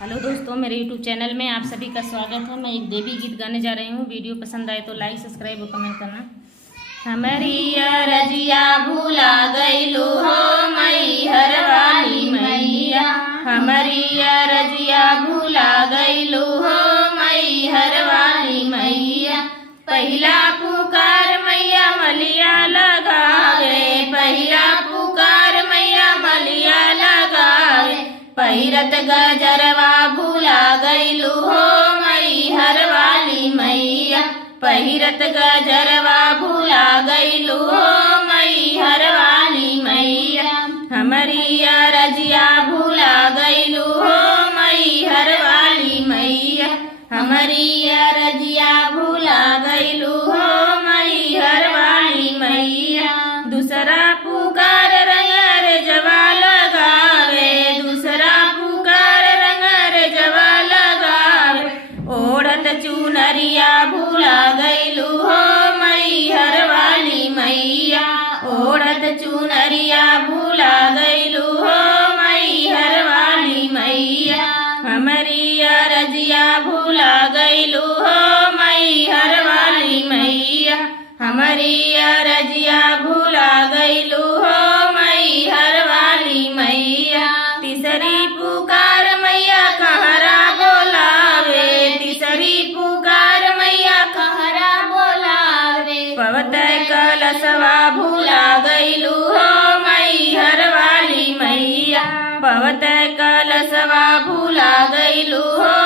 Hello दोस्तों, मेरे YouTube channel में आप सभी का स्वागत है। मैं एक देवी गीत गाने जा रही हूँ। वीडियो पसंद आए तो लाइक, सब्सक्राइब और कमेंट करना। हमारी रजिया भूला गईलू हो मैहर वाली मैया, हमारी रजिया भूला गईलू हो मैहर वाली मैया। पहला पुकार मैया मलिया लगावे, पहला पुकार मैया मलिया लगावे। पहिरत गजरवा भूला गईलू हो मैहर वाली मैया, पहिरत गजरवा भूला गईलू हो मैहर वाली मैया। हमारी रजिया भूला गईलू हो मैहर वाली मैया, हमारी रजिया भूला गईलू हो मैहर वाली मैया। दूसरा पुकार रंगर जवा लगावे, दूसरा पुकार रंगर जवा लगावे। ओढ़त चुनरिया भूला गईलू हो मैहर वाली मैया, ओढ़त चुनरिया भूला गईलू हो मैहर वाली मैया। हमारी रजिया भूला गईलू हो मैहर वाली मैया, हमारी रजिया भूला गईलू हो मैहर वाली मैया। तीसरी पुकार मैया कहरा बोलावे, तीसरी पुकार मैया कहरा बोलावे। पवत कलशवा भूला गईलू हो मैहर वाली मैया, पवत कलशवा भूला गईलू हो